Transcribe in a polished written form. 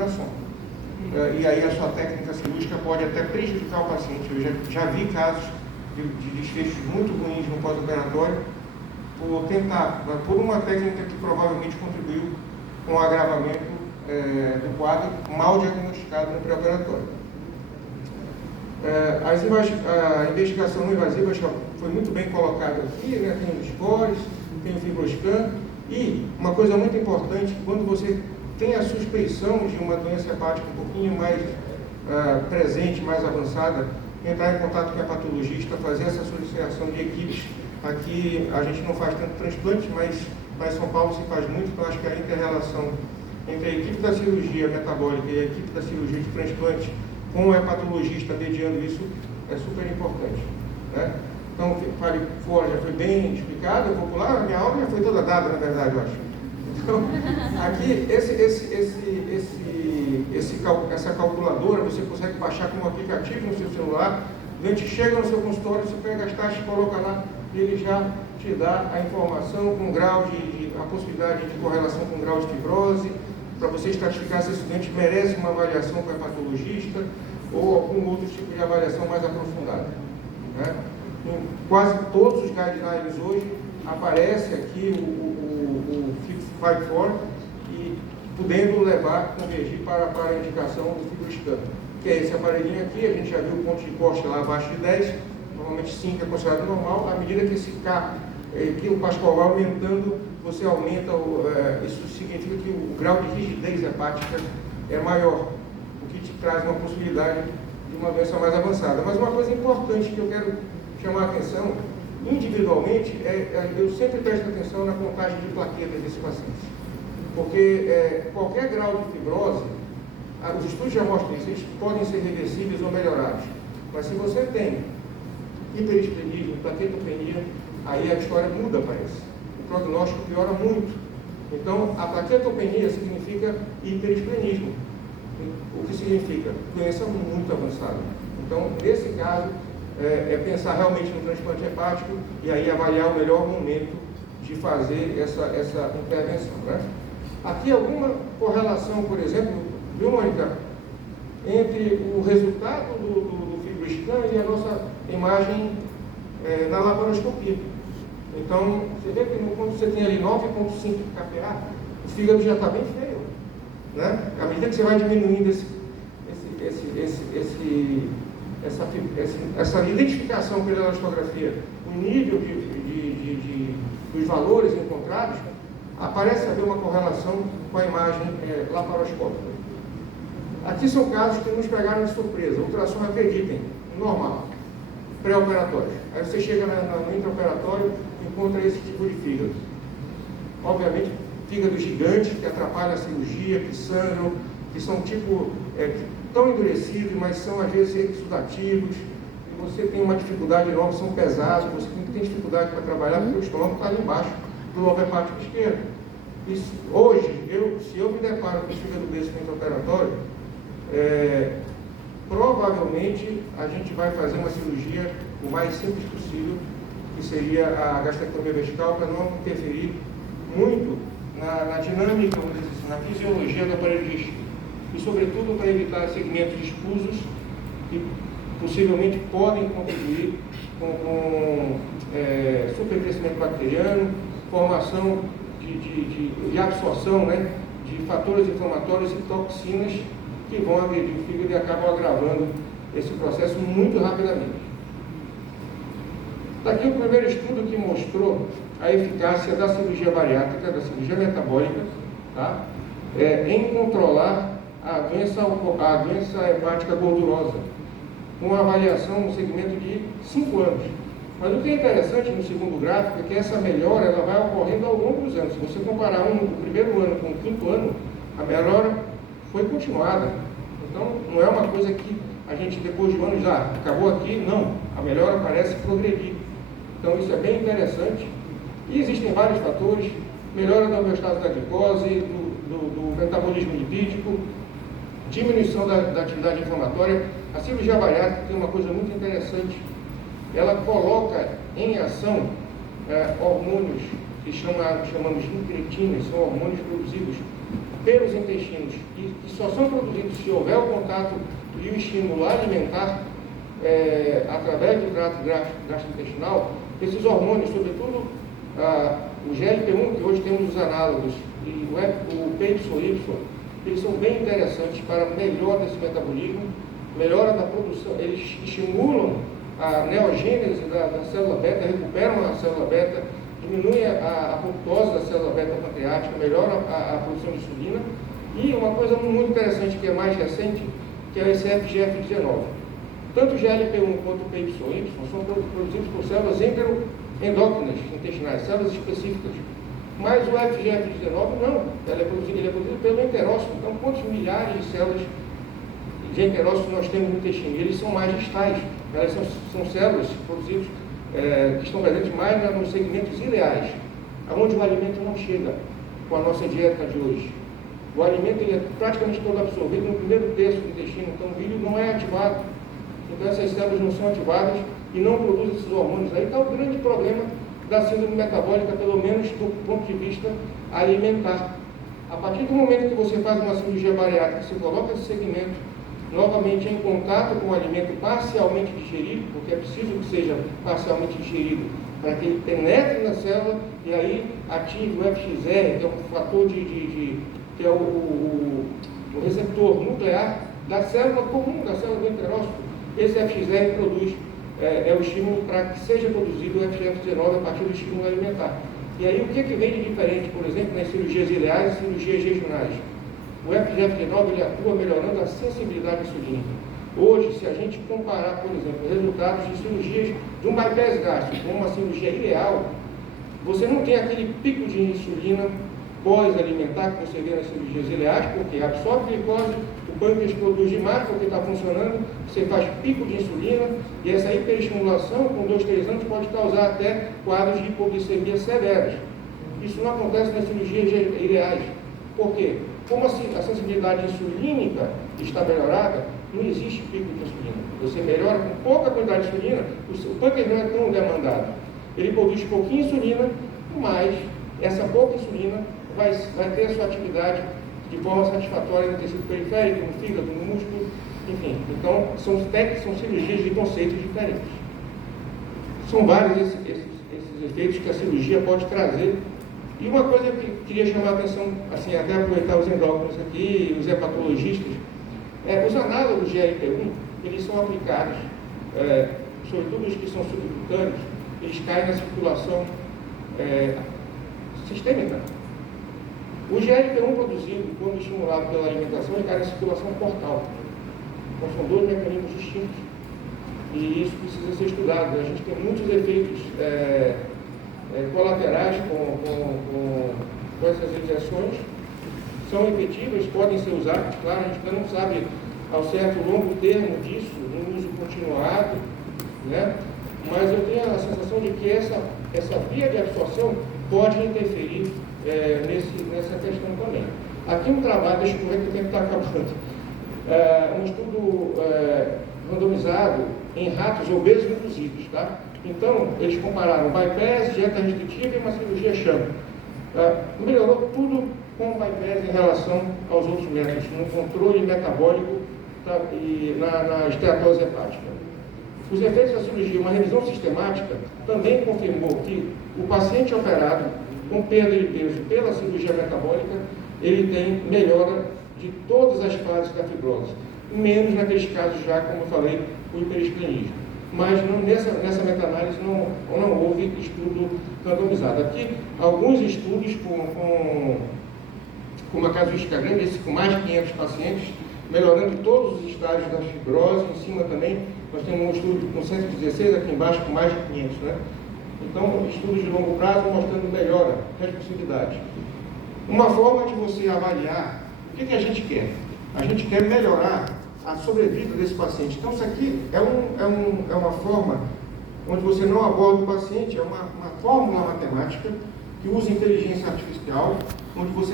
ultrassom. E aí a sua técnica cirúrgica pode até prejudicar o paciente. Eu já vi casos de desfechos muito ruins no pós-operatório por uma técnica que provavelmente contribuiu com o agravamento do quadro mal diagnosticado no pré-operatório. A investigação não invasiva foi muito bem colocada aqui, né? Tem os scores, tem o fibroscan, e uma coisa muito importante, quando você tem a suspeição de uma doença hepática um pouquinho mais presente, mais avançada, entrar em contato com a patologista, fazer essa solicitação de equipes. Aqui a gente não faz tanto transplante, mas lá em São Paulo se faz muito, então acho que a inter-relação entre a equipe da cirurgia metabólica e a equipe da cirurgia de transplante com o hepatologista mediando isso é super importante, né? Então, fora já foi bem explicado, eu vou pular, a minha aula já foi toda dada, na verdade, eu acho. Então, aqui, essa calculadora, você consegue baixar com um aplicativo no seu celular, o doente chega no seu consultório, você pega as taxas, coloca lá, e ele já te dá a informação com grau a possibilidade de correlação com grau de fibrose, para você estratificar se esse doente merece uma avaliação com o hepatologista ou algum outro tipo de avaliação mais aprofundada, né? Em quase todos os guidelines hoje aparece aqui o FIB-4 e podendo convergir para a indicação do fibroscan, que é esse aparelhinho aqui. A gente já viu o ponto de corte lá abaixo de 10, normalmente 5 é considerado normal. À medida que que o Pascal vai aumentando, você aumenta, isso significa que o grau de rigidez hepática é maior, o que te traz uma possibilidade de uma doença mais avançada. Mas uma coisa importante que eu quero chamar a atenção, individualmente, eu sempre presto atenção na contagem de plaquetas desses pacientes, porque qualquer grau de fibrose, os estudos já mostram isso, eles podem ser reversíveis ou melhorados, mas se você tem hiperesplendismo, plaquetopenia, aí a história muda, parece. O prognóstico piora muito. Então, a plaquetopenia significa hiperesplenismo, o que significa doença muito avançada. Então, nesse caso, pensar realmente no transplante hepático e aí avaliar o melhor momento de fazer essa intervenção, né? Aqui alguma correlação, por exemplo, viu, Mônica, entre o resultado do fibroscan e a nossa imagem na laparoscopia. Então, você vê que quando você tem ali 9,5 kPa, o fígado já está bem feio, né? À medida que você vai diminuindo essa identificação pela elastografia, o nível dos valores encontrados, aparece haver uma correlação com a imagem laparoscópica. Aqui são casos que nos pegaram de surpresa. Ultrassom, acreditem, normal, pré-operatório. Aí você chega no intraoperatório e encontra esse tipo de fígado. Obviamente, fígado gigante, que atrapalha a cirurgia, que sangram, que são tipo... tão endurecidos, mas são às vezes exudativos, e você tem uma dificuldade enorme, são pesados, você tem dificuldade para trabalhar, porque o estômago está ali embaixo do lobo hepático esquerdo. Hoje, se eu me deparo com o fígado desse no intraoperatório, provavelmente a gente vai fazer uma cirurgia o mais simples possível, que seria a gastrectomia vertical, para não interferir muito na dinâmica, vamos dizer assim, na fisiologia do aparelho digestivo. E, sobretudo, para evitar segmentos escusos que possivelmente podem contribuir com supercrescimento bacteriano, formação de absorção, né, de fatores inflamatórios e toxinas que vão agredir o fígado e acabam agravando esse processo muito rapidamente. Daqui o primeiro estudo que mostrou a eficácia da cirurgia bariátrica, da cirurgia metabólica, tá, em controlar a doença hepática gordurosa, com uma avaliação no segmento de 5 anos. Mas o que é interessante no segundo gráfico é que essa melhora ela vai ocorrendo ao longo dos anos. Se você comparar o primeiro ano com o quinto ano, a melhora foi continuada. Então, não é uma coisa que a gente, depois de anos, acabou aqui. Não, a melhora parece progredir. Então, isso é bem interessante. E existem vários fatores: melhora da homeostase da glicose, do metabolismo lipídico, diminuição da atividade inflamatória. A cirurgia bariátrica tem uma coisa muito interessante. Ela coloca em ação hormônios que chamamos de incretinas, são hormônios produzidos pelos intestinos, que só são produzidos se houver o contato e o estímulo alimentar, através do trato gastrointestinal, esses hormônios, sobretudo o GLP-1, que hoje temos os análogos, e o PYY, eles são bem interessantes para melhora desse metabolismo, melhora da produção, eles estimulam a neogênese da célula beta, recuperam a célula beta, diminuem a apoptose da célula beta pancreática, melhora a produção de insulina, e uma coisa muito interessante que é mais recente, que é esse FGF19. Tanto o GLP-1 quanto o PYY são produzidos por células endócrinas intestinais, células específicas. Mas o FGF19 não, ele é produzido pelo enterócito. Então, quantos milhares de células de enterócito nós temos no intestino? Eles são mais distais, elas são células produzidas que estão presentes mais nos segmentos ileais, onde o alimento não chega com a nossa dieta de hoje. O alimento ele é praticamente todo absorvido no primeiro terço do intestino, então o bílio não é ativado. Então essas células não são ativadas e não produzem esses hormônios. Aí está o grande problema da síndrome metabólica, pelo menos do ponto de vista alimentar. A partir do momento que você faz uma cirurgia bariátrica, você coloca esse segmento novamente em contato com o alimento parcialmente digerido, porque é preciso que seja parcialmente digerido para que ele penetre na célula e aí ative o FXR, que é um fator que é o receptor nuclear da célula comum, da célula do enterócito. Esse FXR produz, é o estímulo para que seja produzido o FGF19 a partir do estímulo alimentar. E aí, o que vem de diferente, por exemplo, nas cirurgias ileais e cirurgias regionais? O FGF19 ele atua melhorando a sensibilidade insulínica. Hoje, se a gente comparar, por exemplo, resultados de cirurgias de um bypass gástrico com uma cirurgia ileal, você não tem aquele pico de insulina pós-alimentar que você vê nas cirurgias ileais, porque absorve glicose, o pâncreas produz demais porque está funcionando, você faz pico de insulina, e essa hiperestimulação, com 2, 3 anos, pode causar até quadros de hipoglicemia severos. Isso não acontece nas cirurgias ileais. Por quê? Como a sensibilidade insulínica está melhorada, não existe pico de insulina. Você melhora com pouca quantidade de insulina, o pâncreas não é tão demandado. Ele produz pouquinho insulina, mas essa pouca insulina vai ter a sua atividade de forma satisfatória no tecido periférico, no fígado, no músculo, enfim. Então, são cirurgias de conceitos diferentes. São vários esses efeitos que a cirurgia pode trazer. E uma coisa que eu queria chamar a atenção, assim, até aproveitar os endócrinos aqui, os hepatologistas, os análogos de GLP-1, eles são aplicados, sobretudo os que são subcutâneos, eles caem na circulação sistêmica. O GLP-1 produzido, quando estimulado pela alimentação, ele cai na circulação portal. Então, são dois mecanismos distintos. E isso precisa ser estudado. A gente tem muitos efeitos colaterais com essas injeções. São efetivas, podem ser usadas. Claro, a gente ainda não sabe ao certo o longo termo disso, no uso continuado, né? Mas eu tenho a sensação de que essa via de absorção pode interferir nessa questão também. Aqui um trabalho, deixa eu ver que o tempo está acabando, um estudo randomizado em ratos obesos induzidos, tá? Então, eles compararam bypass, dieta restritiva e uma cirurgia sham. Melhorou tudo com o bypass em relação aos outros métodos, no controle metabólico e na esteatose hepática. Os efeitos da cirurgia, uma revisão sistemática, também confirmou que o paciente operado com perda de peso pela cirurgia metabólica, ele tem melhora de todas as fases da fibrose, menos naqueles casos já, como eu falei, o hiperesplenismo. Mas nessa meta-análise não houve estudo randomizado. Aqui, alguns estudos com uma casuística grande, esse com mais de 500 pacientes, melhorando todos os estágios da fibrose. Em cima também, nós temos um estudo com 116, aqui embaixo com mais de 500, né? Então, estudos de longo prazo mostrando melhora, responsividade. Uma forma de você avaliar o que a gente quer. A gente quer melhorar a sobrevida desse paciente. Então, isso aqui é uma forma onde você não aborda o paciente, é uma fórmula matemática que usa inteligência artificial, onde você